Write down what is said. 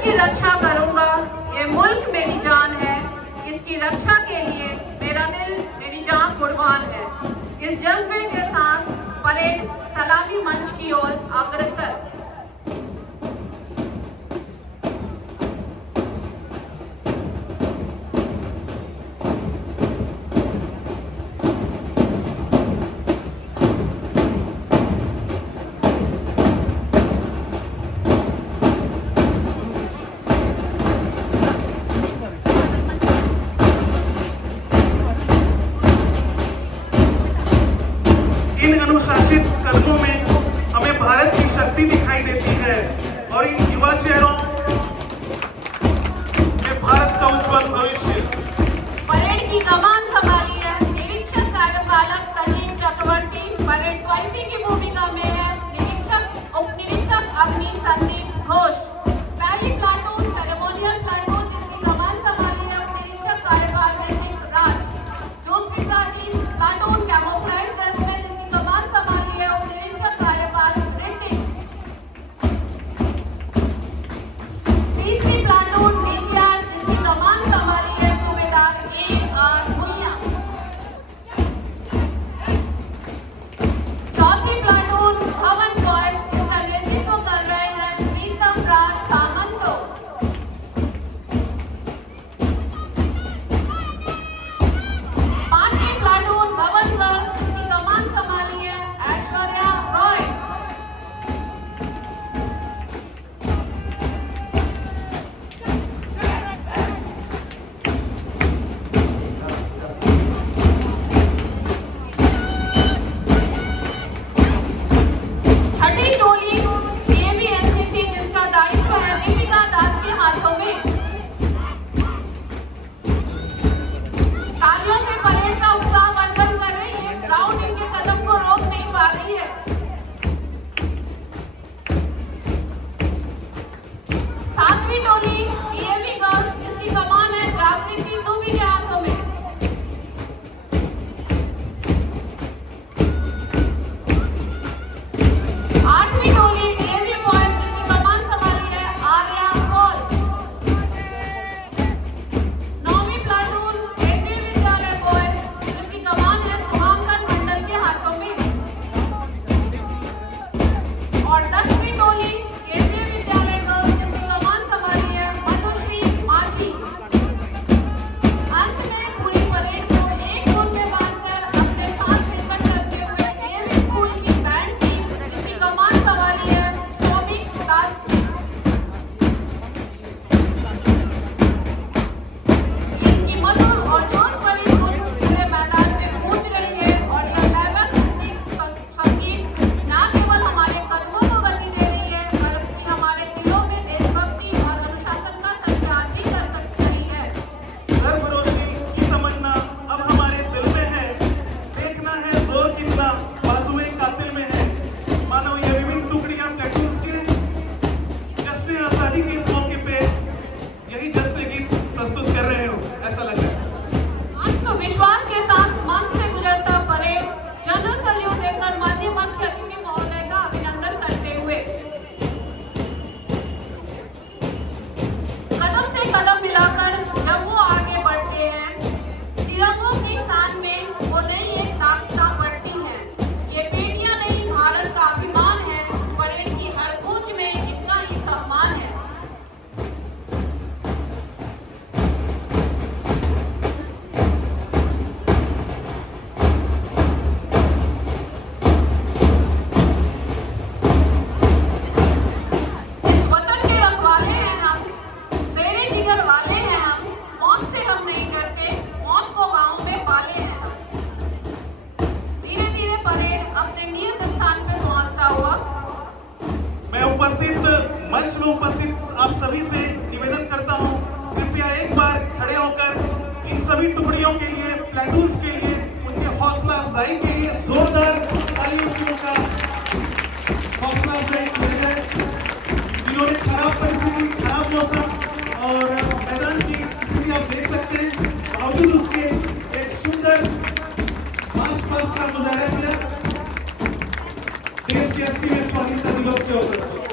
की रक्षा करूंगा। ये मुल्क मेरी जान है, इसकी रक्षा के लिए मेरा दिल मेरी जान कुर्बान है। इस जज्बे के साथ परेड सलामी मंच की ओर अग्रसर। इन अनुशासित कदमों में हमें भारत की शक्ति दिखाई देती है और इन युवा चेहरों में भारत का उज्जवल भविष्य। परेड की कमान संभाली है निरीक्षक कार्यपालक संजीव चक्रवर्ती। परेड ट्वाइसी की भूमिका में है निरीक्षक उप निरीक्षक अग्नि संदीप घोष। पहली प्लाटून सेरेमोनियल प्लाटून जिसकी कमान संभाली है उप निरीक्षक कार्यपाल ऋतिक राज। दूसरी प्लाटून कैमोफ्लेज ड्रेस में जिसकी कमान संभाली है उप निरीक्षक कार्यपाल ऋतिक। तीसरी प्लाटून डीजीआर जिसकी कमान संभाली है सूबेदार AR भुइयां। चौथी प्लाटून हवन बॉयज इसका नेतृत्व कर रहे हैं प्रीतम राज सामंतो। पांचवी प्लाटून भवन गर्ल्स जिसकी कमान संभाली है ऐश्वर्या रॉय। छठी टोली डीएवी एनसीसी जिसका दायित्व है दीपिका दास के हाथों में। तालियों से परेड का उत्साह वर्धन कर रही है। क्राउड इनके कदम को रोक नहीं पा रही है। सातवीं टोली डीएवी गर्ल्स जिसकी कमान है जागृति दुबे के हाथों में। आठवीं टोली डीएवी बॉयज जिसकी कमान संभाली है आर्या पॉल। नौवीं प्लाटून केंद्रीय विद्यालय बॉयज जिसकी कमान है सुहांकर मंडल के हाथों में। और 10वीं टोली केंद्रीय विद्यालय गर्ल्स जिसकी कमान संभाली है मधुश्री माझी। अंत में पूरी परेड को एक धुन में बांधकर अपने साथ लेकर चलते हुए डीएवी स्कूल की बैंड टीम जिसकी कमान संभाली है सौमिक दास की। इनकी मधुर और जोश भरी धुन पूरे मैदान में गूंज रही है और यह लयबद्ध संगीत न केवल हमारे कदमों को गति दे रही है बल्कि हमारे दिलों में देशभक्ति और अनुशासन का संचार भी कर रही है। सर्वरोशी की तमन्ना अब हमारे दिल में है, देखना है जोर कितना बाजुए कातिल में है। मानो ये विभिन्न टुकड़ियां प्लेटून्स के जश्न आजादी के इस मौके पे यही जश्न गीत प्रस्तुत कर रहे हो, ऐसा लग रहा है। आत्मविश्वास के साथ मंच से गुजरता परेड जनरल सैल्यूट देकर माननीय मुख्य अतिथि महोदय का अभिनंदन करते हुए कदम से कदम मिलाकर जब वो आगे बढ़ते हैं तिरंगों की शान में वो नई एक दास्तां बढ़ती है। ये बेटियां नहीं भारत का अभिमान है। परेड की हर गूंज में इनका ही सम्मान है। इस वतन के रखवाले हैं हम, शेरे जिगर वाले हैं हम। मौत से हम नहीं डरते, मौत को बाहों में पाले हैं हम। धीरे धीरे परेड अपने नियत स्थान पर पहुंचता हुआ मैं उपस्थित मंच में उपस्थित आप सभी से निवेदन करता हूं, कृपया एक बार खड़े होकर इन सभी टुकड़ियों के लिए, प्लेटून्स के लिए, उनके हौसला अफजाई के लिए जोरदार तालियों का हौसला अफजाई किया जाए, जिन्होंने खराब परिस्थिति, खराब मौसम और मैदान की स्थिति आप देख सकते हैं, बावजूद उसके एक सुंदर मार्च पास्ट का मुजाहरा किया देश के 80वें स्वाधीनता दिवस के अवसर पर।